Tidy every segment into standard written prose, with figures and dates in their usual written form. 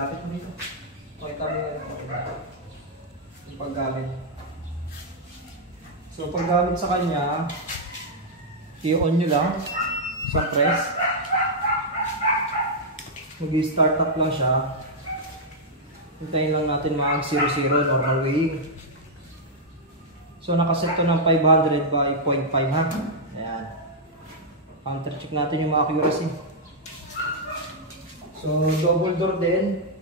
Lapit mo dito. Pakita mo yung paggamit. So paggamit sa kanya, i-on nyo lang sa press. Mag-start up lang siya. Hintayin lang natin mag 0-0 normal weighing. So nakaset to ng 500 by 0.5 ha. Ayan. Counter check natin yung accuracy. So double door din.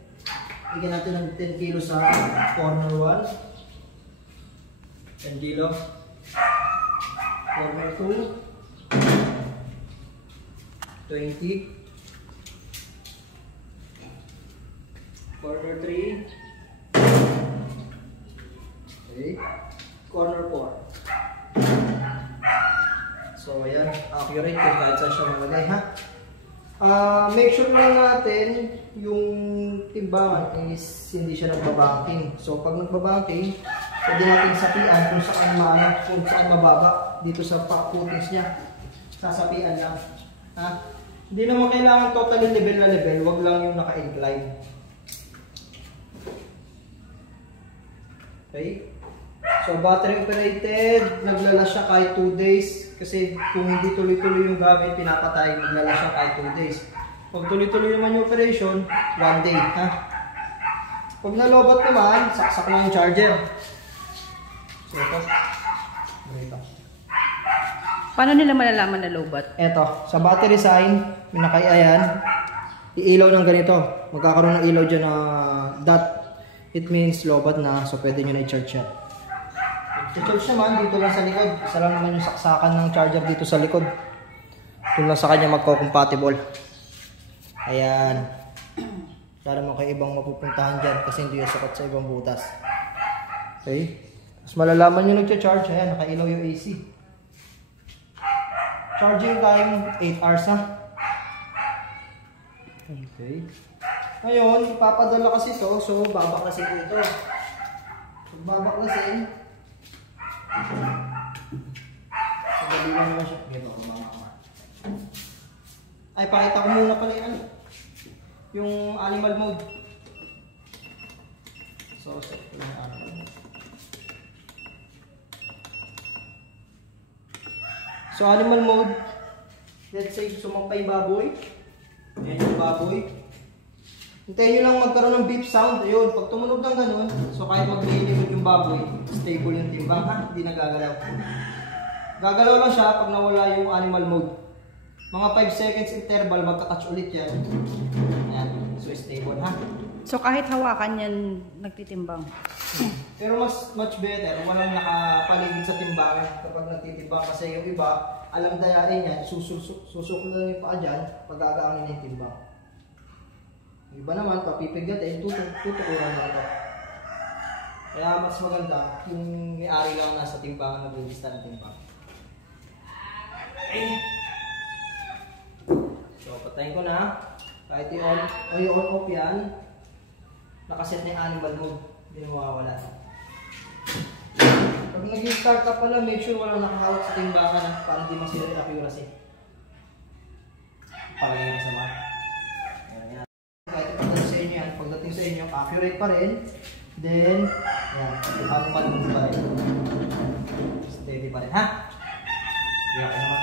Bigyan natin ng 10 kilo sa corner 1. 10 kilo. Corner 2. 20. Corner 3. Okay. Corner 4. So ayan, accurate kung kahit saan siya malagay ha. Make sure lang natin yung timbangan is hindi siya nagbabanking. So pag nagbabanking, pwede natin sapian kung saan mababa dito sa footings niya. Sasapian lang. Ha? Hindi naman kailangan totally level na level, wag lang yung naka-incline. Okay? So battery operated, naglalas siya kahit 2 days. Kasi kung hindi tuloy-tuloy yung gamit, pinapatay, maglalas siya kahit 2 days. Pag tuloy-tuloy naman yung operation, 1 day. Ha? Pag nalobat naman, saksak lang yung charger. So ito. Paano nila malalaman na lowbat? Eto, sa battery sign, may naka-ayan, iilaw ng ganito. Magkakaroon ng ilaw dyan na dot. It means lowbat na, so pwede nyo na i-charge siya. I-charge naman dito lang sa likod. Isa lang naman yung saksakan ng charger dito sa likod. Ito lang sa kanya magko-compatible. Ayan. Wala naman kayo ibang mapupuntahan dyan kasi hindi yung sapat sa ibang butas. Okay. Mas malalaman nyo nag-charge. Ayan, nakailaw yung AC. Charging time 8 hours ha. Okay. Ngayon, ipapadala kasi ito. So, babaklasin ko ito. Pag babaklasin, dali lang naman siya. Ay, pakita ko muna pala yung animal mode. So, set ko yung animal mode. So, animal mode, let's say sumampay baboy. Ayan yung baboy. Hintayin nyo lang magkaroon ng beep sound. Ayun, pag tumunog ng ganun, so kahit maglilimod yung baboy, stable yung timbang ha, hindi nagagalaw. Gagalaw lang siya pag nawala yung animal mode. Mga 5 seconds interval, magka-touch ulit yan. Ayan, so stable ha. So kahit hawakan yan, nagtitimbang. Pero much better, walang nakapaligid sa timbangan kapag nagtitimbang. Kasi yung iba, alam dayain yan, susuk lang yung paa dyan, pag gagaangin yung timbang. Yung iba naman, papipigatin, tutukuran na ito. Kaya mas maganda, yung may-ari lang nasa timbangan, naglilista ng timbang. Okay. So, patayin ko na. Kahit i-on o i-on off yan, nakaset na yung animal mode. Hindi na mawawala. Pag nag-start ka pala, make sure walang nakahawak sa timbangan para hindi masira yung accuracy. Palagay ka sa mat. Ayan. Kahit pagdating sa inyo yan, pagdating sa inyo, accurate pa rin. Then, yan, animal mode pa rin. Steady pa rin, ha? Hindi ako naman.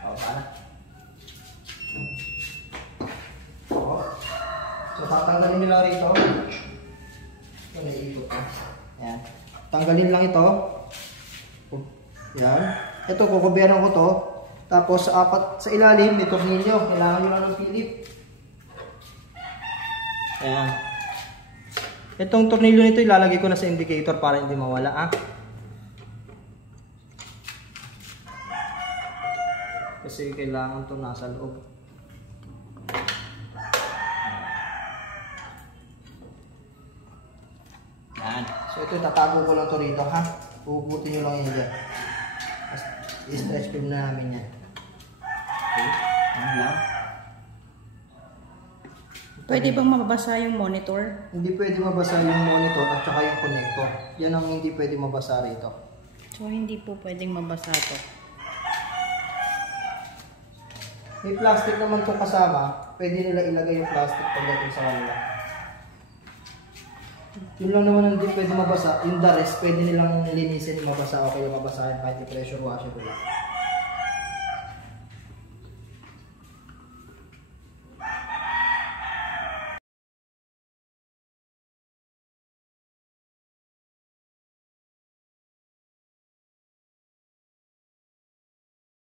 Pausa na. So, tatanggalin nyo lang rito. Ito, naiikot na. Ayan. Tanggalin lang ito. Ayan. Ito, kukubiyaran ko to. Tapos, sa ilalim, may tornilyo. Kailangan nyo lang ng Philip. Ayan. Itong tornilyo nito, ilalagay ko na sa indicator para hindi mawala, ah. Kasi kailangan to nasa loob. Yan. So ito, tatago ko lang to rito ha. Puputin nyo lang yan dyan. I-stretch film na namin yan. Okay. Yan lang. Pwede bang mabasa yung monitor? Hindi pwede mabasa yung monitor at saka yung connector. Yan ang hindi pwede mabasa rito. So hindi po pwedeng mabasa to. May plastic naman itong kasama. Pwede nila ilagay yung plastic pagdating sa kanila. Yun lang naman ang hindi pwede mabasa. Yung the rest, pwede nilang linisin, mabasa, okay lang mabasahin kahit i-pressure washer ko lang.